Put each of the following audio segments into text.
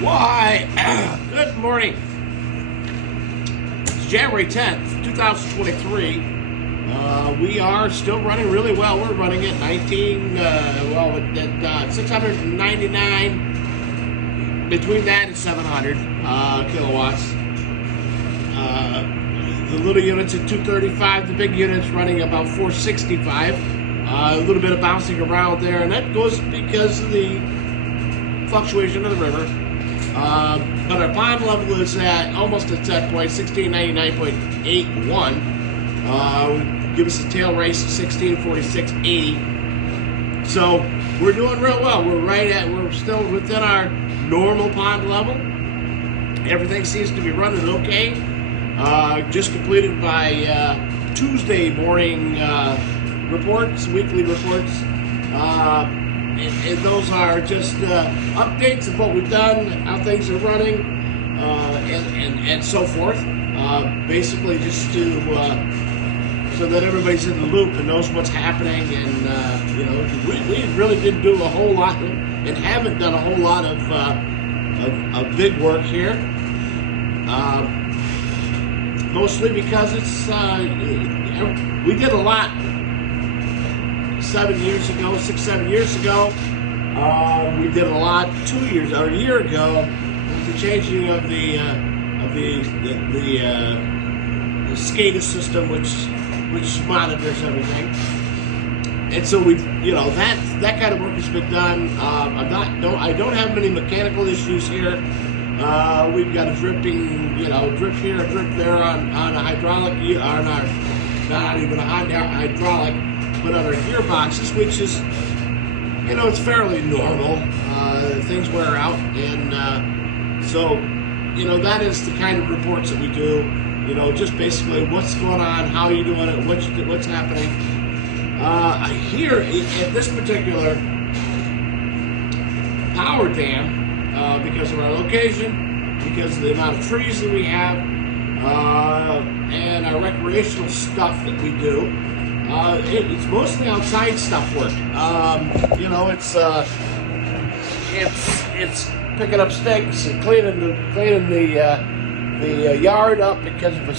Why, good morning. It's January 10th, 2023. We are still running really well. We're running at 699, between that and 700 kilowatts. The little unit's at 235, the big unit's running about 465. A little bit of bouncing around there, and that goes because of the fluctuation of the river. But our pond level is at almost at set point, 1699.81. Give us a tail race of 1646.80. So we're doing real well. We're still within our normal pond level. Everything seems to be running okay. Just completed by Tuesday morning reports, weekly reports. And those are just updates of what we've done, how things are running, and so forth. Basically, just to so that everybody's in the loop and knows what's happening. And we really didn't do a whole lot, and haven't done a whole lot of big work here. Mostly because it's we did a lot 6-7 years ago. We did a lot a year ago, with the changing of the SCADA system, which monitors everything. And so that kind of work has been done. I don't have many mechanical issues here. We've got a drip here, a drip there on a hydraulic, not even a hydraulic, but on our gearboxes, which is, it's fairly normal. Things wear out, and so, that is the kind of reports that we do. Just basically what's going on, how are you doing it, what's happening. Here at this particular power dam, because of our location, because of the amount of trees that we have, and our recreational stuff that we do. It's mostly outside stuff work. It's picking up stakes and cleaning the yard up because of a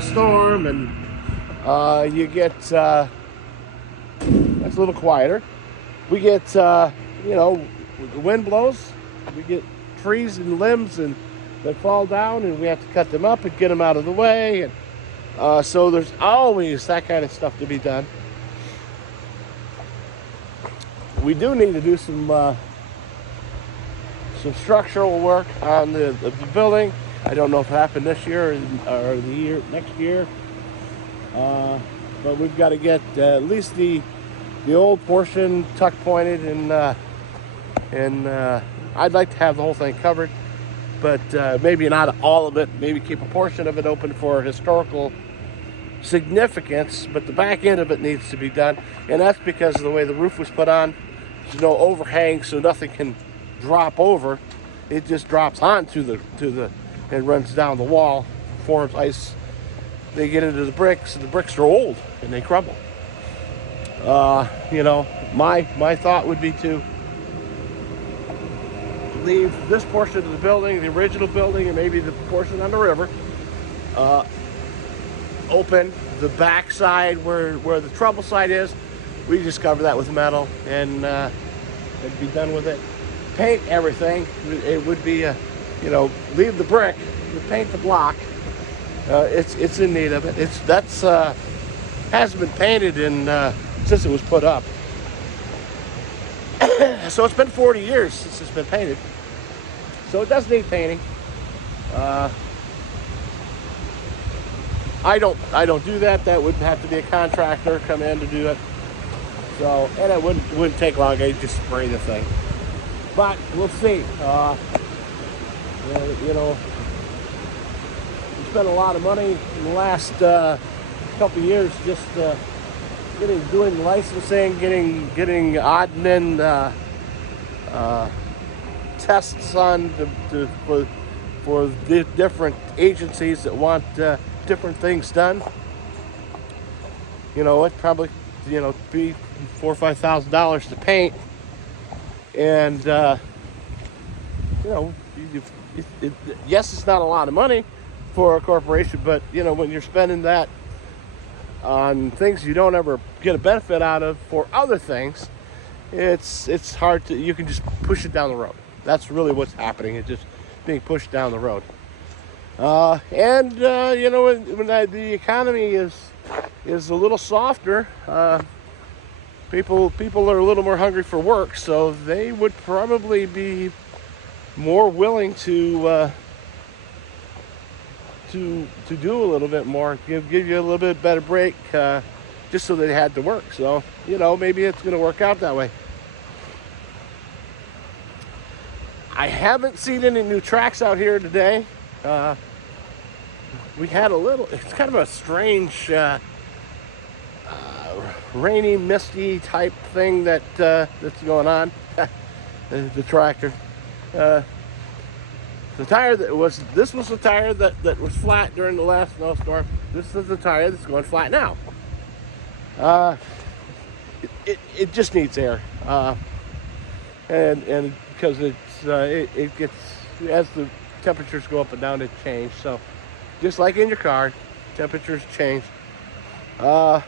storm, and you get that's a little quieter. We get the wind blows, we get trees and limbs that fall down, and we have to cut them up and get them out of the way. And so there's always that kind of stuff to be done. We do need to do some structural work on the building. I don't know if it happened this year or next year, but we've got to get at least the old portion tuck pointed, and I'd like to have the whole thing covered, but maybe not all of it. Maybe keep a portion of it open for historical significance, but the back end of it needs to be done, and that's because of the way the roof was put on. There's no overhang, so nothing can drop over. It just drops onto and runs down the wall, forms ice. They get into the bricks, and the bricks are old and they crumble. My thought would be to leave this portion of the building, the original building, and maybe the portion on the river, open. The back side where the trouble side is, we just cover that with metal, and it'd be done with it. Paint everything. It would be leave the brick, paint the block. It's in need of it. Hasn't been painted since it was put up. So it's been 40 years since it's been painted. So it does need painting. I don't do that. That would have to be a contractor come in to do it. So, and it wouldn't take long. I just spray the thing. But we'll see. We spent a lot of money in the last couple of years just doing licensing, getting odd and end tests on for the different agencies that want different things done. It probably be $4,000 or $5,000 to paint, and you know, yes, it's not a lot of money for a corporation, but you know, when you're spending that on things you don't ever get a benefit out of for other things, it's hard to, you can just push it down the road. That's really what's happening. It's just being pushed down the road. You know, when the economy is a little softer, people are a little more hungry for work, so they would probably be more willing to do a little bit more, give you a little bit better break, just so they had to work. So, you know, maybe it's going to work out that way. I haven't seen any new tracks out here today. We had it's kind of a strange, rainy, misty type thing that's going on. The tractor. The tire this was the tire that was flat during the last snowstorm. This is the tire that's going flat now. It just needs air, and because it gets, as the temperatures go up and down, it changes. So just like in your car, temperatures change. But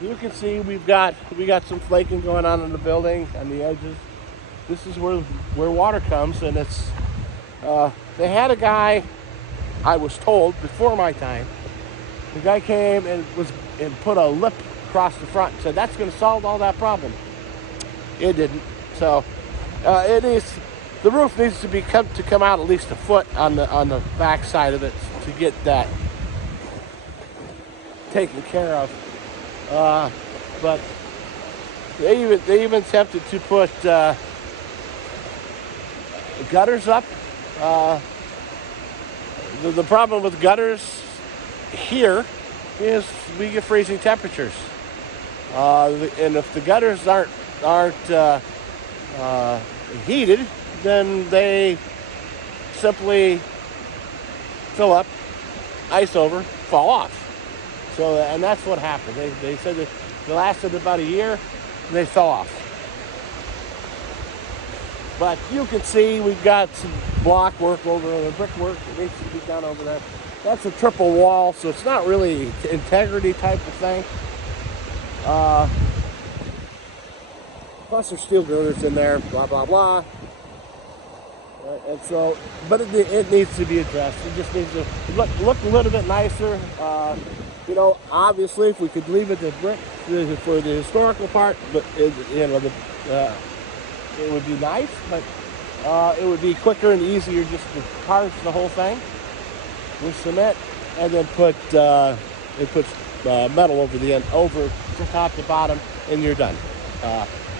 you can see we got some flaking going on in the building on the edges. This is where water comes, and it's they had a guy, I was told before my time, the guy came and put a lip across the front and said that's going to solve all that problem. It didn't. So the roof needs to come out at least a foot on the back side of it to get that taken care of. But they even attempted to put gutters up. The problem with gutters here is we get freezing temperatures, and if the gutters aren't heated, then they simply fill up, ice over, fall off. So, and that's what happened. They said that they lasted about a year, and they fell off. But you can see we've got some block work over there, brickwork that needs to be done over there. That's a triple wall, so it's not really integrity type of thing. Plus there's steel girders in there, blah, blah, blah. And so, but it needs to be addressed. It just needs to look a little bit nicer. You know, obviously, if we could leave it the brick for the historical part, but it would be nice. But it would be quicker and easier just to tarnish the whole thing with cement, and then put metal over the end, over from top to bottom, and you're done.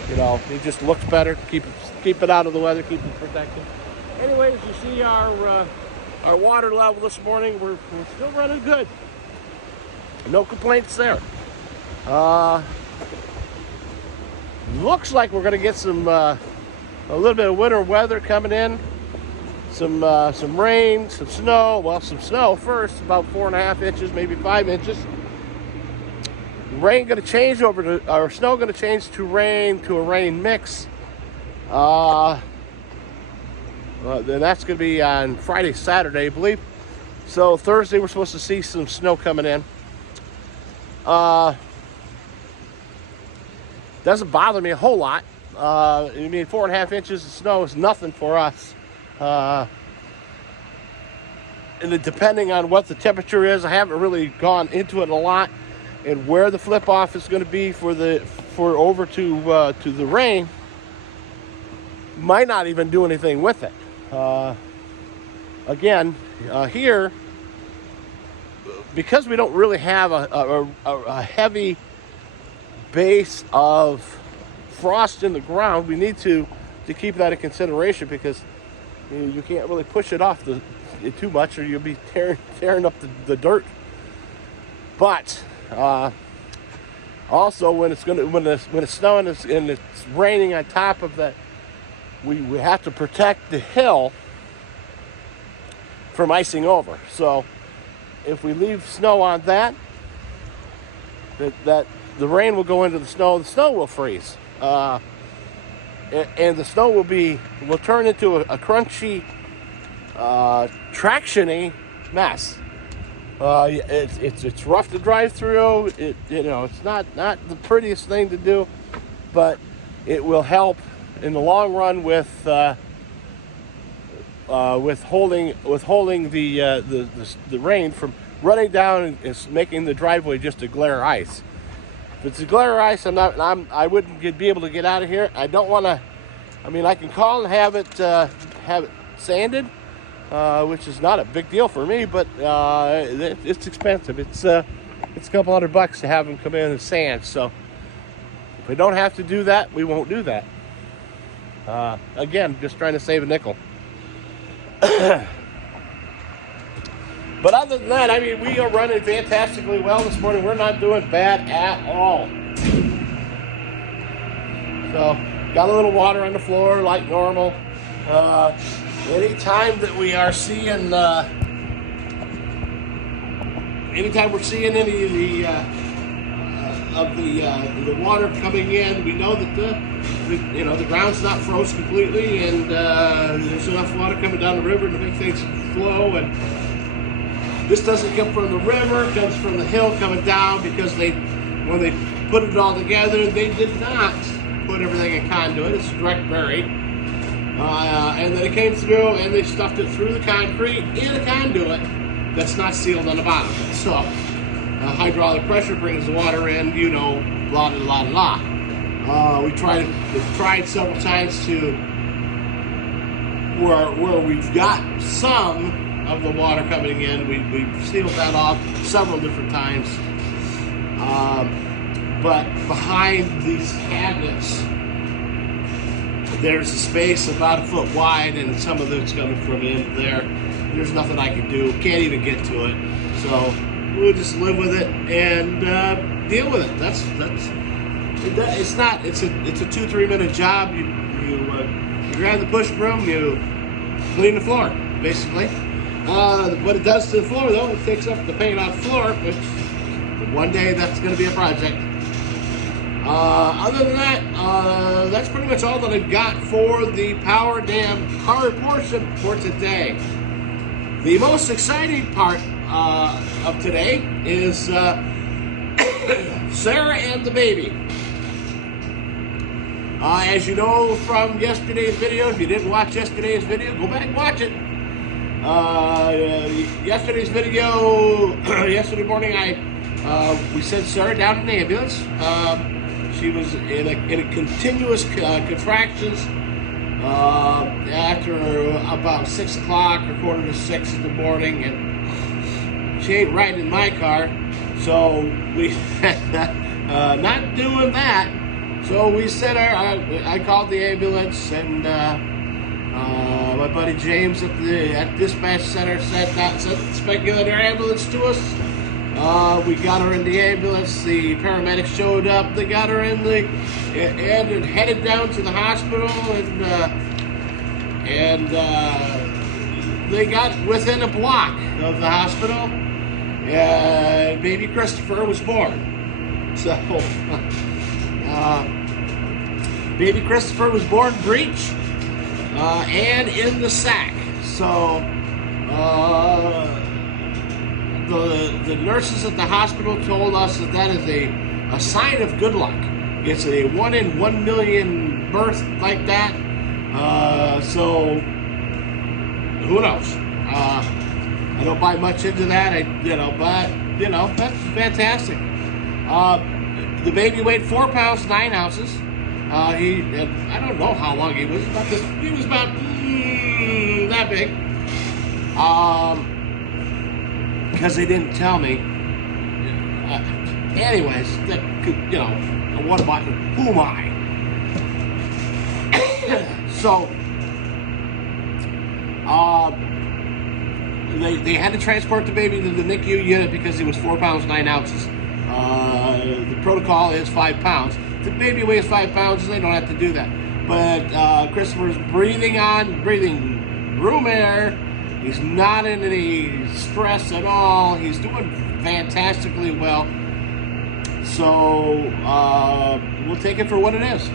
You know, it just looks better. Keep it out of the weather. Keep it protected. Anyways, you see our water level this morning. We're still running good. No complaints there. Looks like we're going to get some a little bit of winter weather coming in. Some rain, some snow. Well, some snow first, about 4.5 inches, maybe 5 inches. Rain going to change or snow going to change to a rain mix. Then that's going to be on Friday, Saturday, I believe. So Thursday we're supposed to see some snow coming in. Doesn't bother me a whole lot. I mean, 4.5 inches of snow is nothing for us. And depending on what the temperature is, I haven't really gone into it a lot, and where the flip off is going to be for over to the rain, might not even do anything with it. Again, here, because we don't really have a heavy base of frost in the ground, we need to keep that in consideration, because you can't really push it off too much, or you'll be tearing up the dirt. But also, when it's snowing and it's raining on top of that, we have to protect the hill from icing over. So if we leave snow on that the rain will go into the snow will freeze. and the snow will turn into a crunchy, traction-y mess. It's rough to drive through. It's not the prettiest thing to do, but it will help in the long run with holding the rain from running down and making the driveway just a glare ice. If it's a glare ice, I wouldn't be able to get out of here. I don't want to. I mean, I can call and have it sanded, which is not a big deal for me, but it's expensive. It's a couple $100 to have them come in and sand. So if we don't have to do that, we won't do that. Again, just trying to save a nickel. But other than that, I mean, we are running fantastically well this morning. We're not doing bad at all. So, got a little water on the floor like normal. Anytime that we are seeing, anytime we're seeing any of the water coming in, we know that the ground's not froze completely, and there's enough water coming down the river to make things flow. And this doesn't come from the river; it comes from the hill coming down, because when they put it all together, they did not put everything in conduit. It's direct buried. And then it came through, and they stuffed it through the concrete in a conduit that's not sealed on the bottom. So hydraulic pressure brings the water in, blah, blah, blah, blah. We've tried several times to where we've got some of the water coming in. We've sealed that off several different times. But behind these cabinets, there's a space about a foot wide, and some of it's coming from in there. There's nothing I can do. Can't even get to it. So we'll just live with it and deal with it. It's a 2-3 minute job. You grab the push broom, you clean the floor, basically. What it does to the floor, though, it takes up the paint off the floor, which one day that's going to be a project. Other than that, that's pretty much all that I've got for the Power Dam car portion for today. The most exciting part of today is Sarah and the baby. As you know from yesterday's video, if you didn't watch yesterday's video, go back and watch it. Yesterday's video, yesterday morning, we sent Sarah down in the ambulance. She was in a continuous contractions after about 6 o'clock or 5:45 in the morning, and she ain't riding in my car, so we not doing that. So we sent her. I called the ambulance, and my buddy James at dispatch center sent the speculator ambulance to us. We got her in the ambulance. The paramedics showed up. They got her in and headed down to the hospital, and they got within a block of the hospital. Baby Christopher was born. So, baby Christopher was born breech and in the sack. So, the nurses at the hospital told us that is a sign of good luck. It's a 1 in 1 million birth like that. So who knows? I don't buy much into that. But that's fantastic. The baby weighed 4 pounds 9 ounces. I don't know how long he was. He was about that big. Because they didn't tell me. Anyways, what about who am I? So, they had to transport the baby to the NICU unit because he was 4 pounds 9 ounces. The protocol is 5 pounds. If the baby weighs 5 pounds, they don't have to do that. But Christopher's breathing room air. He's not in any stress at all. He's doing fantastically well. So we'll take it for what it is.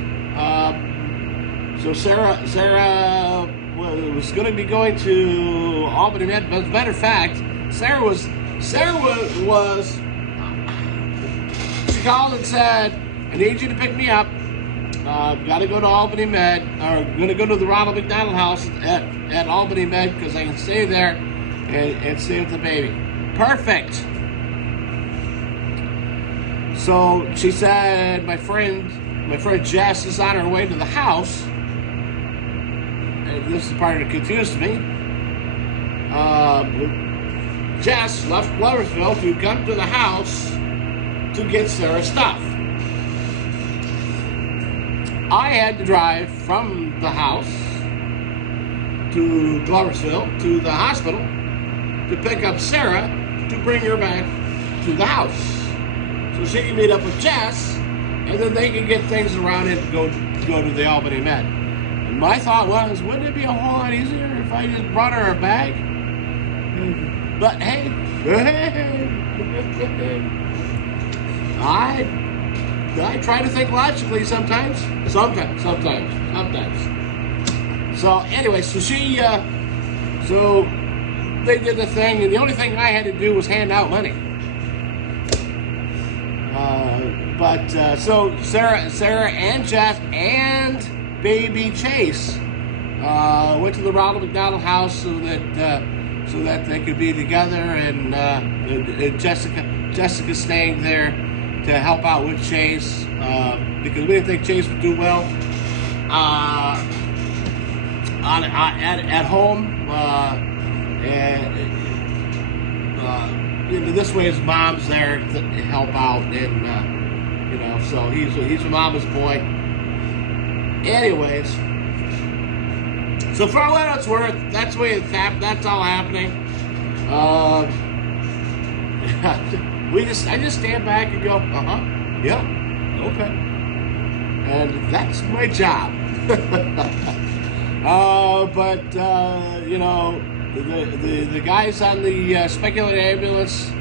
So Sarah was going to be going to Albany Med. As a matter of fact, Sarah was. She called and said, "I need you to pick me up. Got to go to Albany Med, or going to go to the Ronald McDonald House at Albany Med because I can stay there and stay with the baby." Perfect. So she said, my friend Jess is on her way to the house. And this is the part that confused me. Jess left Gloversville to come to the house to get Sarah's stuff. I had to drive from the house to Gloversville to the hospital to pick up Sarah to bring her back to the house so she can meet up with Jess, and then they can get things around it and go to the Albany Med. And my thought was, wouldn't it be a whole lot easier if I just brought her a bag? But hey, I try to think logically sometimes. Sometimes. So anyway, so they did the thing, and the only thing I had to do was hand out money. So Sarah and Jess and baby Chase went to the Ronald McDonald House so that they could be together, and Jessica staying there to help out with Chase because we didn't think Chase would do well at home. This way his mom's there to help out, and so he's a mama's boy. Anyways, so for what it's worth, that's the way it's happened. That's all happening. I just stand back and go, yeah, okay, and that's my job. The guys on the speculative ambulance,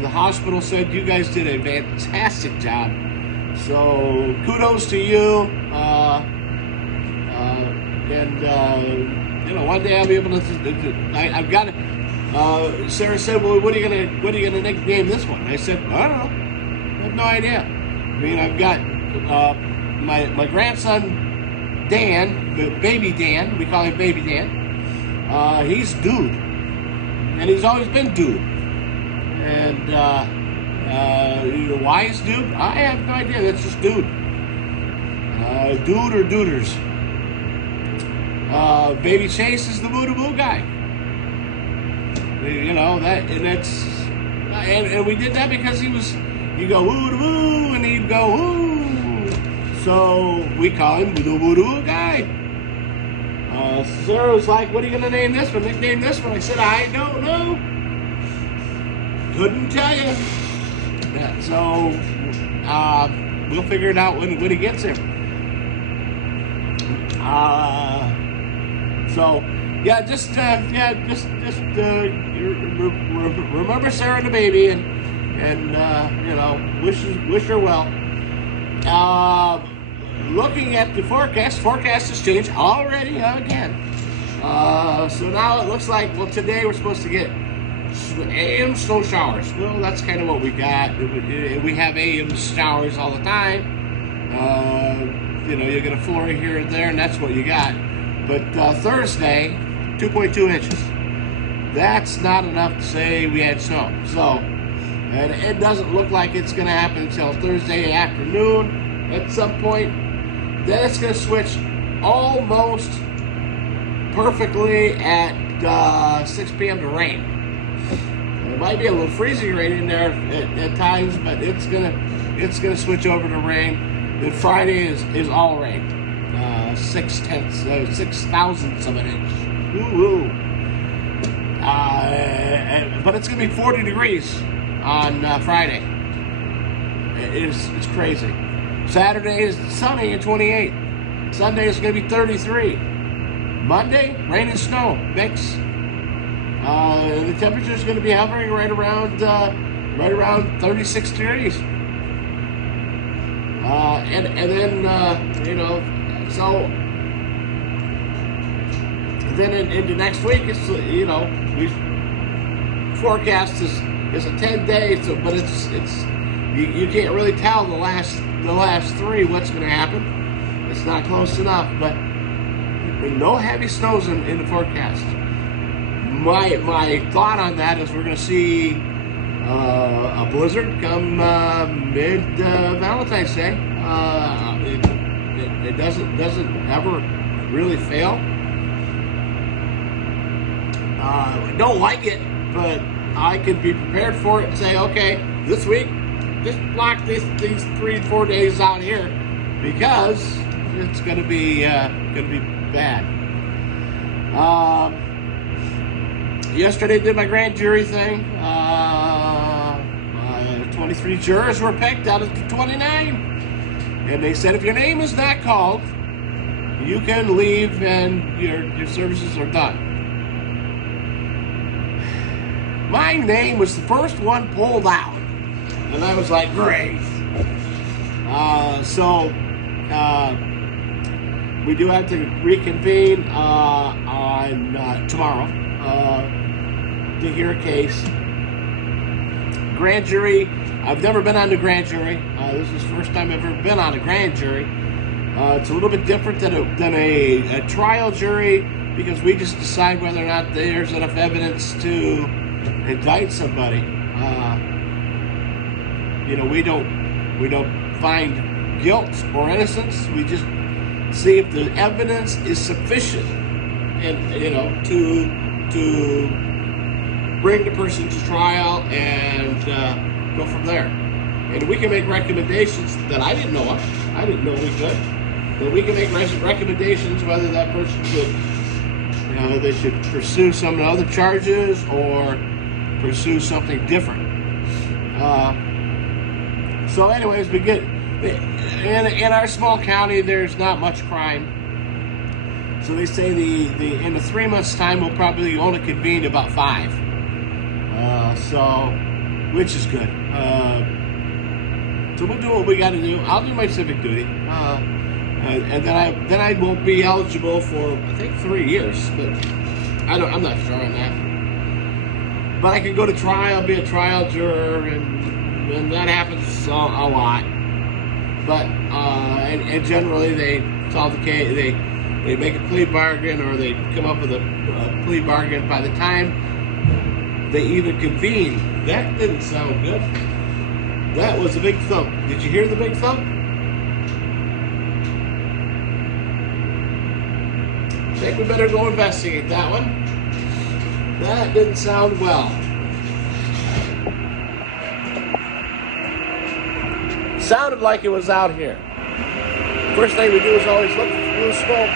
the hospital said you guys did a fantastic job. So kudos to you. One day I'll be able to. I've got it. Sarah said, "Well, what are you gonna nickname this one?" I said, "I don't know. I have no idea. I mean, I've got my grandson Dan, baby Dan. We call him Baby Dan. He's Dude, and he's always been Dude. And why is Dude? I have no idea. That's just Dude. Dude or Duders. Baby Chase is the Boo guy. And we did that because you go woo woo, and he'd go woo. So we call him the Woo guy. Sarah was like, "What are you gonna name this one? Nickname this one?" I said, "I don't know. Couldn't tell you." Yeah, so we'll figure it out when he gets here. Remember Sarah and the baby, and wish her well. Looking at the forecast has changed already again. So now it looks like, today we're supposed to get AM snow showers. Well, that's kind of what we got. We have AM showers all the time. You get a flurry here and there, and that's what you got. But Thursday, 2.2 inches. That's not enough to say we had snow. So, and it doesn't look like it's going to happen until Thursday afternoon at some point. Then it's going to switch almost perfectly at 6 p.m. to rain. There might be a little freezing rain in there at times, but it's gonna switch over to rain. Then Friday is all rain. 6/thousandths of an inch. Woo-woo. But it's gonna be 40 degrees on Friday. It's crazy. Saturday is sunny and 28. Sunday is going to be 33. Monday, rain and snow mix. The temperature is going to be hovering right around 36 degrees. And then So then into next week, it's we forecast is a 10-day. So, but it's you can't really tell the last 3 what's going to happen. It's not close enough, but no heavy snows in the forecast. My thought on that is we're going to see a blizzard come mid Valentine's Day. It doesn't ever really fail. I don't like it, but I can be prepared for it and say, okay, this week, just block these 3-4 days out here because it's going to be bad. Yesterday did my grand jury thing. 23 jurors were picked out of the 29, and they said if your name is not called, you can leave and your services are done. My name was the first one pulled out, and I was like, great. So we do have to reconvene on tomorrow to hear a case. Grand jury, I've never been on the grand jury. This is the first time I've ever been on a grand jury. It's a little bit different than a trial jury because we just decide whether or not there's enough evidence to indict somebody. We don't find guilt or innocence. We just see if the evidence is sufficient, and to bring the person to trial and go from there. And we can make recommendations that I didn't know of. I didn't know we could, but we can make recommendations whether that person should, they should pursue some other charges or pursue something different. So anyways, we get in our small county, there's not much crime. So they say in the 3 months time we'll probably only convene about 5. Which is good. So we'll do what we got to do. I'll do my civic duty, and then I won't be eligible for I think 3 years, but I'm not sure on that. But I can go to trial, be a trial juror, and that happens a lot. But and generally they solve the case. They make a plea bargain, or they come up with a plea bargain by the time they even convene. That didn't sound good. That was a big thump. Did you hear the big thump? I think we better go investigate that one. That didn't sound well. Sounded like it was out here. First thing we do is always look for blue smoke.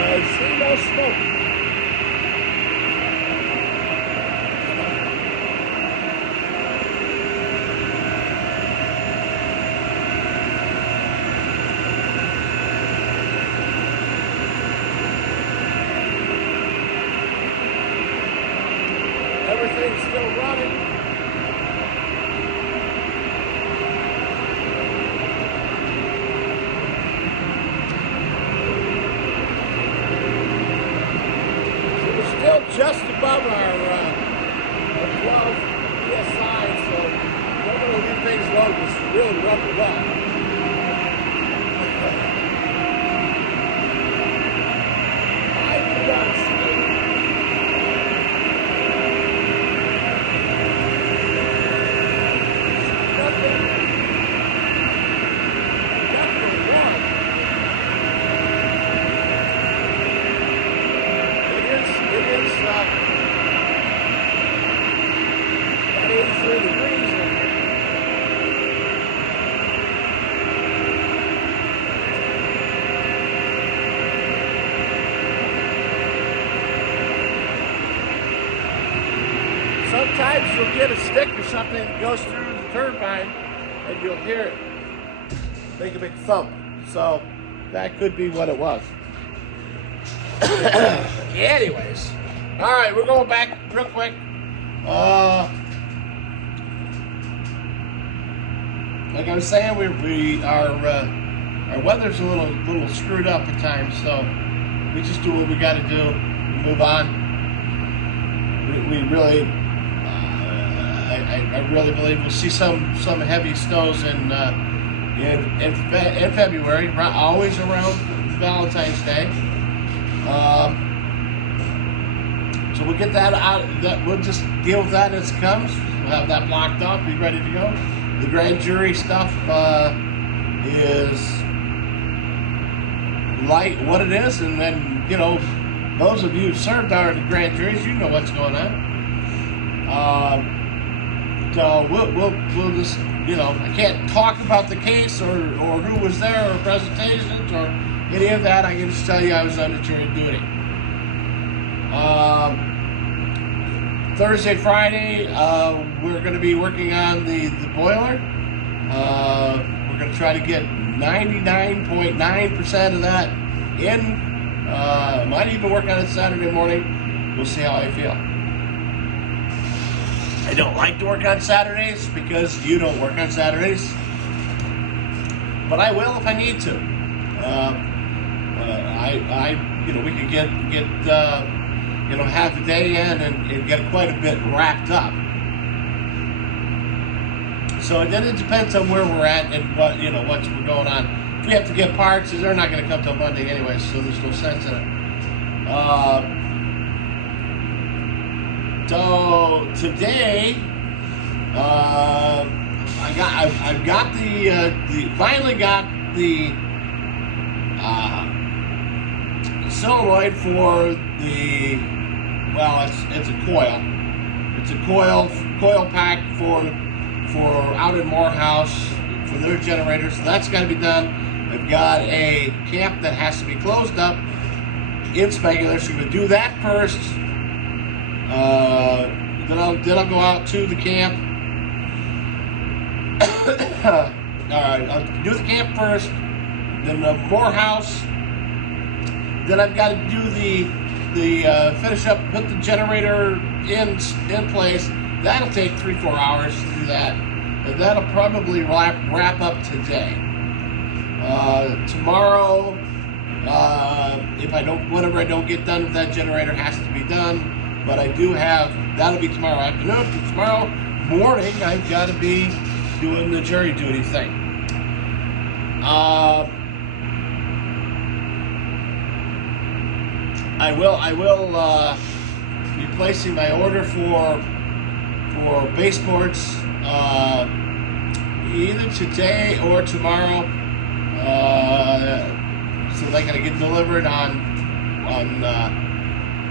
I see no smoke. Everything's still running. Just above our 12 PSI, so we're going to leave things low. It's really rough it up. I do not see nothing. Definitely wrong. It is 83 degrees. Sometimes you'll get a stick or something that goes through the turbine and you'll hear it make a big thump. So that could be what it was. Anyways, all right, we're going back real quick. Like I was saying, we are our weather's a little screwed up at times. So we just do what we got to do, move on. We really, I really believe we'll see some heavy snows in February, always around Valentine's Day. So we'll get that out. We'll just deal with that as it comes. We'll have that blocked off, be ready to go. The grand jury stuff is like what it is, and then those of you who served our grand juries, you know what's going on. So we'll just I can't talk about the case or who was there or presentations or any of that. I can just tell you I was under jury duty. Thursday, Friday, we're going to be working on the boiler. We're going to try to get 99.9% of that in. Might even work on it Saturday morning. We'll see how I feel. I don't like to work on Saturdays because you don't work on Saturdays, but I will if I need to. We can get half a day in and get quite a bit wrapped up. So then it depends on where we're at and what's going on. If we have to get parts, they're not going to come till Monday anyway, so there's no sense in it. So today, finally got the solenoid for the, it's a coil. It's a coil pack for out in Morehouse for their generators. So that's got to be done. I've got a camp that has to be closed up in Spangler, so I'm going to do that first. Then I'll go out to the camp. Alright, I'll do the camp first, then the Morehouse. Then I've got to do the finish up, put the generator in place. That'll take 3-4 hours to do that. And that'll probably wrap up today. Tomorrow, whatever I don't get done with that generator has to be done. But I do have, that'll be tomorrow afternoon. Tomorrow morning, I've got to be doing the jury duty thing. I will be placing my order for baseboards either today or tomorrow. So they're going to get delivered on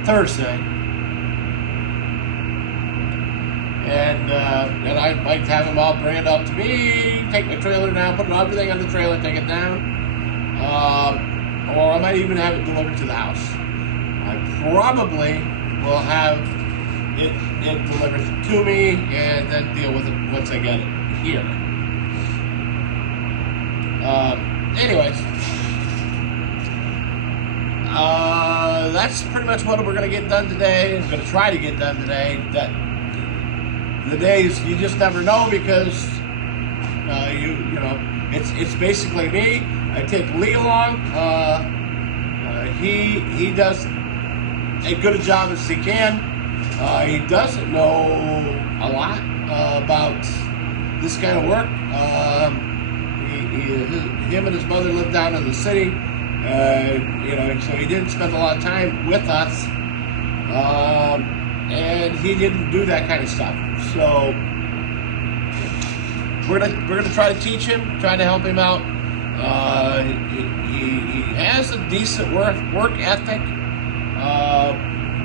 Thursday. And I might have them all bring it up to me, take my trailer down, put everything on the trailer, take it down. Or I might even have it delivered to the house. I probably will have it delivered to me and then deal with it once I get it here. Anyways, that's pretty much what we're going to get done today. I'm going to try to get done today. The days you just never know because it's basically me. I take Lee along. He does as good a job as he can. He doesn't know a lot about this kind of work. Him and his mother lived down in the city, so he didn't spend a lot of time with us, and he didn't do that kind of stuff. So we're gonna try to teach him, try to help him out. He has a decent work ethic,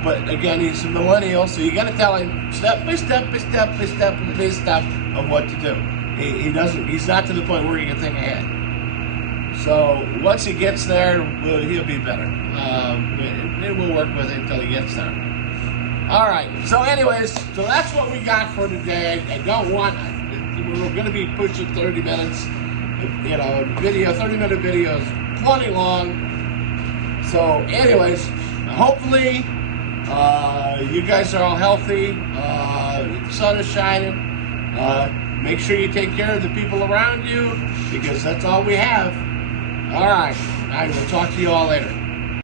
but again, he's a millennial, so you got to tell him step by step of what to do. He's not to the point where he can think ahead. So once he gets there, he'll be better. We'll work with him until he gets there. All right. So anyways, so that's what we got for today. We're going to be pushing 30 minutes. 30-minute video is plenty long. So anyways, hopefully you guys are all healthy. The sun is shining. Make sure you take care of the people around you because that's all we have. All right. I will talk to you all later.